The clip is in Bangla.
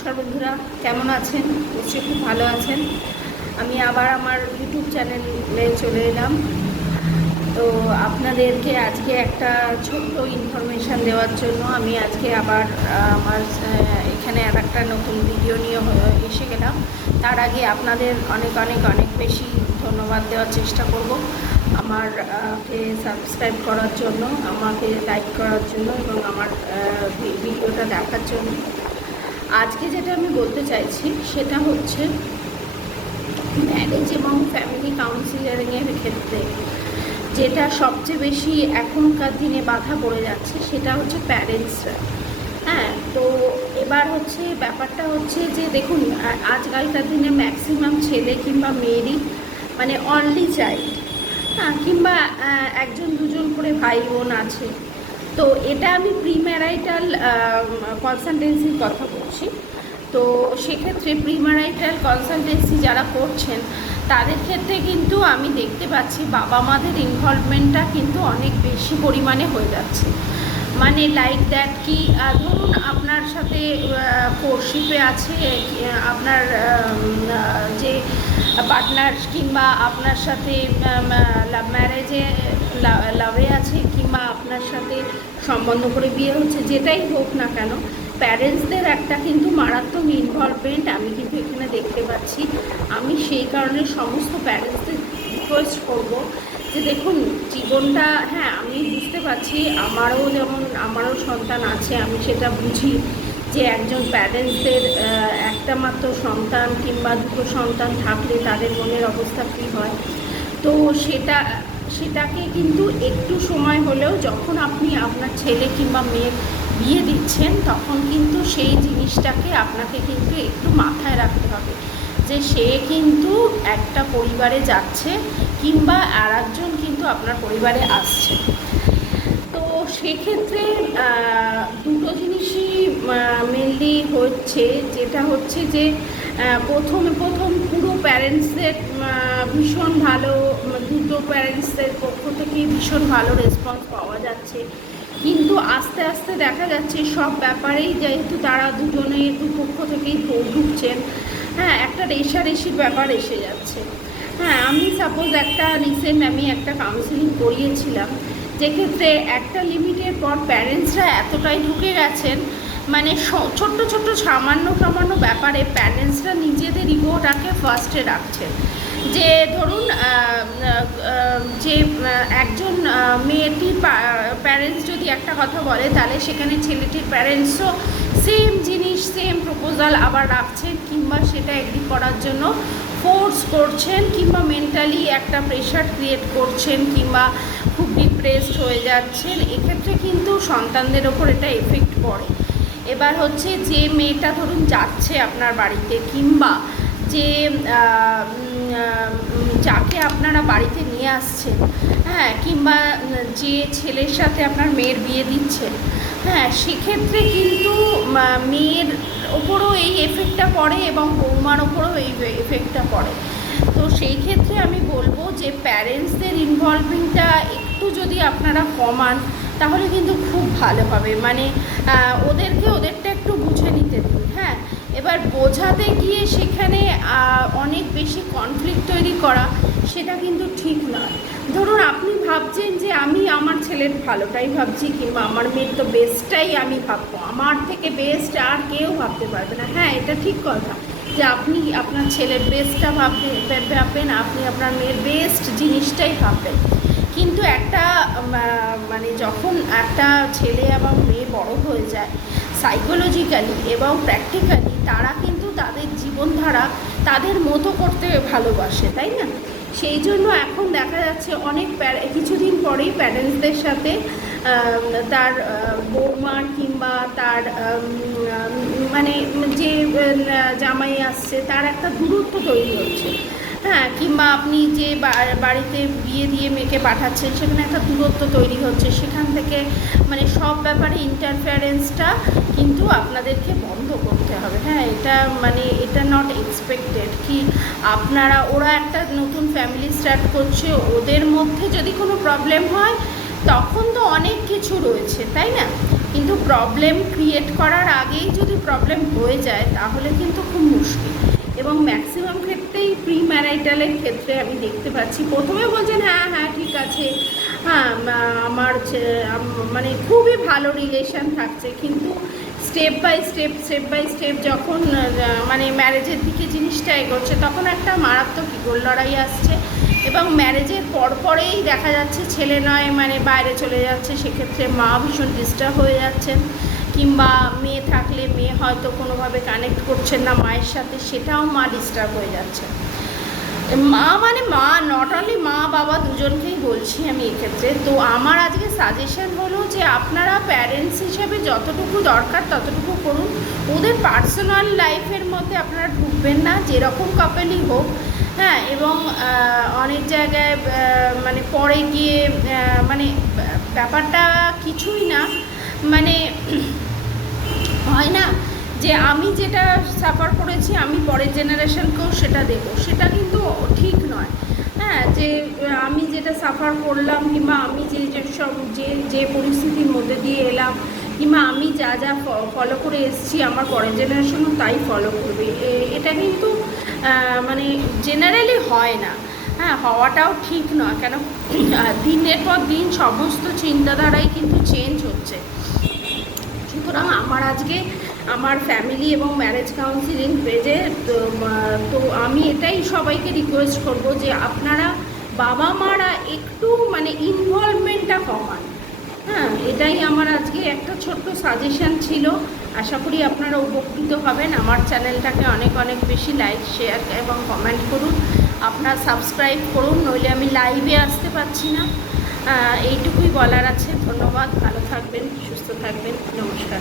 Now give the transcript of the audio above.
নমস্কার বন্ধুরা, কেমন আছেন? নিশ্চয়ই খুব ভালো আছেন। আমি আবার আমার ইউটিউব চ্যানেলে চলে এলাম। তো আপনাদেরকে আজকে একটা ছোট্ট ইনফরমেশান দেওয়ার জন্য আমি আজকে আবার আমার এখানে আর একটা নতুন ভিডিও নিয়ে এসে গেলাম। তার আগে আপনাদের অনেক অনেক অনেক বেশি ধন্যবাদ দেওয়ার চেষ্টা করব আমাকে সাবস্ক্রাইব করার জন্য, আমাকে লাইক করার জন্য এবং আমার ভিডিওটা দেখার জন্য। আজকে যেটা আমি বলতে চাইছি সেটা হচ্ছে ম্যারেজ এবং ফ্যামিলি কাউন্সিলিংয়ের ক্ষেত্রে যেটা সবচেয়ে বেশি এখনকার দিনে বাধা পড়ে যাচ্ছে সেটা হচ্ছে প্যারেন্টসরা। হ্যাঁ, তো এবার হচ্ছে ব্যাপারটা হচ্ছে যে দেখুন, আজকালকার দিনে ম্যাক্সিমাম ছেলে কিংবা মেয়েরই মানে অনলি চাইল্ড, হ্যাঁ, কিংবা একজন দুজন করে ভাই বোন আছে। তো এটা আমি প্রিম্যারাইটাল কনসালটেন্সির কথা বলছি। তো সেক্ষেত্রে প্রিম্যারাইটাল কনসালটেন্সি যারা করছেন তাদের ক্ষেত্রে কিন্তু আমি দেখতে পাচ্ছি বাবা মাদের ইনভলভমেন্টটা কিন্তু অনেক বেশি পরিমাণে হয়ে যাচ্ছে। মানে লাইক দ্যাট কি, ধরুন আপনার সাথে কোর্টশিপে আছে আপনার যে পার্টনার, কিংবা আপনার সাথে ম্যারেজে লাভে আছে, কিংবা আপনার সাথে সম্বন্ধ করে বিয়ে হচ্ছে, যেটাই হোক না কেন প্যারেন্টসদের একটা কিন্তু মারাত্মক ইনভলভমেন্ট আমি কিন্তু এখানে দেখতে পাচ্ছি। আমি সেই কারণে সমস্ত প্যারেন্টসদের রিকোয়েস্ট করব যে দেখুন, জীবনটা, হ্যাঁ আমি বুঝতে পারছি, আমারও সন্তান আছে, আমি সেটা বুঝি যে একজন প্যারেন্টসদের একটা মাত্র সন্তান কিংবা দুটো সন্তান থাকলে তাদের মনের অবস্থা কী হয়। তো সেটাকে কিন্তু একটু সময় হলেও যখন আপনি আপনার ছেলে কিংবা মেয়ের বিয়ে দিচ্ছেন তখন কিন্তু সেই জিনিসটাকে আপনাকে কিন্তু একটু মাথায় রাখতে হবে যে সে কিন্তু একটা পরিবারে যাচ্ছে কিংবা আর একজন কিন্তু আপনার পরিবারে আসছে। তো সেক্ষেত্রে দুটো জিনিসই মেনলি হচ্ছে, যেটা হচ্ছে যে প্রথম পুরো প্যারেন্টসদের ভীষণ ভালো, দুটো প্যারেন্টসদের পক্ষ থেকেই ভীষণ ভালো রেসপন্স পাওয়া যাচ্ছে। কিন্তু আস্তে আস্তে দেখা যাচ্ছে সব ব্যাপারেই যেহেতু তারা দুজনে দুপক্ষ থেকেই ঢুকছেন, হ্যাঁ, একটা রেষারেষির ব্যাপার এসে যাচ্ছে। হ্যাঁ, আমি সাপোজ আমি একটা কাউন্সিলিং করিয়েছিলাম, যেক্ষেত্রে একটা লিমিটের পর প্যারেন্টসরা এতটাই ঢুকে গেছেন, মানে ছোট্ট সামান্য ব্যাপারে প্যারেন্টসরা নিজেদের ইগোটাকে ফার্স্টে রাখছেন। যে ধরুন যে একজন মেয়েটির প্যারেন্টস যদি একটা কথা বলে তাহলে সেখানে ছেলেটির প্যারেন্টসও সেম জিনিস, সেম প্রপোজাল আবার রাখছেন, কিংবা সেটা এগ্রি করার জন্য ফোর্স করছেন, কিংবা মেন্টালি একটা প্রেশার ক্রিয়েট করছেন, কিংবা খুব ডিপ্রেসড হয়ে যাচ্ছেন। এক্ষেত্রে কিন্তু সন্তানদের ওপর এটা এফেক্ট পড়ে। এবার হচ্ছে যে মেয়েটা ধরুন যাচ্ছে আপনার বাড়িতে, কিংবা যে যাকে আপনারা বাড়িতে নিয়ে আসছেন, হ্যাঁ, কিংবা যে ছেলের সাথে আপনার মেয়ের বিয়ে দিচ্ছেন, হ্যাঁ, সেক্ষেত্রে কিন্তু মেয়ের ওপরও এই এফেক্টটা পড়ে এবং বৌমার ওপরও এই এফেক্টটা পড়ে। তো সেই ক্ষেত্রে আমি বলবো যে প্যারেন্টসদের ইনভলভমেন্টটা একটু যদি আপনারা কমান তাহলে কিন্তু খুব ভালো হবে। মানে ওদেরটা একটু বুঝে নিতে দিন। হ্যাঁ, এবার বোঝাতে গিয়ে সেখানে অনেক বেশি কনফ্লিক্ট তৈরি করা সেটা কিন্তু ঠিক নয়। ধরুন আপনি ভাবছেন যে আমি আমার ছেলের ভালোটাই ভাবছি, কিংবা আমার মেয়ের তো বেস্টটাই আমি ভাববো, আমার থেকে বেস্ট আর কেউ ভাবতে পারবে না। হ্যাঁ, এটা ঠিক কথা যে আপনি আপনার ছেলের বেস্টটা ভাববেন, আপনি আপনার মেয়ের বেস্ট জিনিসটাই ভাববেন। কিন্তু একটা মানে যখন একটা ছেলে এবং মেয়ে বড় হয়ে যায় সাইকোলজিক্যালি এবং প্র্যাকটিক্যালি, তারা কিন্তু তাদের জীবনধারা তাদের মতো করতে ভালোবাসে, তাই না? সেই জন্য এখন দেখা যাচ্ছে অনেক কিছুদিন পরেই প্যারেন্টসদের সাথে তার বৌমার কিংবা তার মানে যে জামাই আসছে তার একটা দূরত্ব তৈরি হচ্ছে। হ্যাঁ, কিংবা আপনি যে বাড়িতে বিয়ে দিয়ে মেয়েকে পাঠাচ্ছেন সেখানে একটা দূরত্ব তৈরি হচ্ছে। সেখান থেকে মানে সব ব্যাপারে ইন্টারফেয়ারেন্সটা কিন্তু আপনাদেরকে বন্ধ করতে হবে। হ্যাঁ, এটা নট এক্সপেক্টেড কি ওরা একটা নতুন ফ্যামিলি স্টার্ট করছে, ওদের মধ্যে যদি কোনো প্রবলেম হয় তখন তো অনেক কিছু রয়েছে, তাই না? কিন্তু প্রবলেম ক্রিয়েট করার আগেই যদি প্রবলেম হয়ে যায় তাহলে কিন্তু খুব মুশকিল। এবং ম্যাক্সিমাম ক্ষেত্রেই প্রি ম্যারাইটালের ক্ষেত্রে আমি দেখতে পাচ্ছি প্রথমে বলছেন হ্যাঁ হ্যাঁ ঠিক আছে, হ্যাঁ আমার মানে খুবই ভালো রিলেশান থাকছে, কিন্তু স্টেপ বাই স্টেপ যখন মানে ম্যারেজের দিকে জিনিসটা এগোচ্ছে তখন একটা মারাত্মক ইগোর লড়াই আসছে। এবং ম্যারেজের পরেই দেখা যাচ্ছে ছেলে নয় মানে বাইরে চলে যাচ্ছে, সেক্ষেত্রে মা ভীষণ ডিস্টার্ব হয়ে যাচ্ছেন, কিংবা মেয়ে থাকলে মেয়ে হয়তো কোনোভাবে কানেক্ট করছেন না মায়ের সাথে, সেটাও মা ডিস্টার্ব হয়ে যাচ্ছে। মা মানে মা, নট অনলি মা বাবা দুজনকেই বলছি আমি এক্ষেত্রে। তো আমার আজকে সাজেশন হলো যে আপনারা প্যারেন্টস হিসেবে যতটুকু দরকার ততটুকু করুন, ওদের পার্সোনাল লাইফের মধ্যে আপনারা ঢুকবেন না, যেরকম কাপেলই হোক। হ্যাঁ, এবং অনেক জায়গায় মানে পরে গিয়ে মানে ব্যাপারটা কিছুই না, মানে হয় না যে আমি যেটা সাফার করেছি আমি পরের জেনারেশনকেও সেটা দেবো, সেটা কিন্তু ঠিক নয়। হ্যাঁ, যে আমি যেটা সাফার করলাম কিংবা আমি সব যে পরিস্থিতির মধ্যে দিয়ে এলাম কিংবা আমি যা ফলো করে এসেছি আমার পরের জেনারেশনও তাই ফলো করবে, এটা কিন্তু মানে জেনারেলি হয় না। হ্যাঁ, হওয়াটাও ঠিক নয়, কেন দিনের পর দিন সমস্ত চিন্তাধারাই কিন্তু চেঞ্জ হচ্ছে। সুতরাং আমার আজকে আমার ফ্যামিলি এবং ম্যারেজ কাউন্সিলিং পেজে তো আমি এটাই সবাইকে রিকোয়েস্ট করব যে আপনারা বাবা মারা একটু মানে ইনভলভমেন্টটা কমান। হ্যাঁ, এটাই আমার আজকে একটা ছোট্ট সাজেশান ছিল। আশা করি আপনারা উপকৃত হবেন। আমার চ্যানেলটাকে অনেক অনেক বেশি লাইক শেয়ার এবং কমেন্ট করুন, আপনারা সাবস্ক্রাইব করুন, নইলে আমি লাইভে আসতে পারছি না। এইটুকুই বলার আছে। ধন্যবাদ, ভালো থাকবেন, সুস্থ থাকবেন, নমস্কার।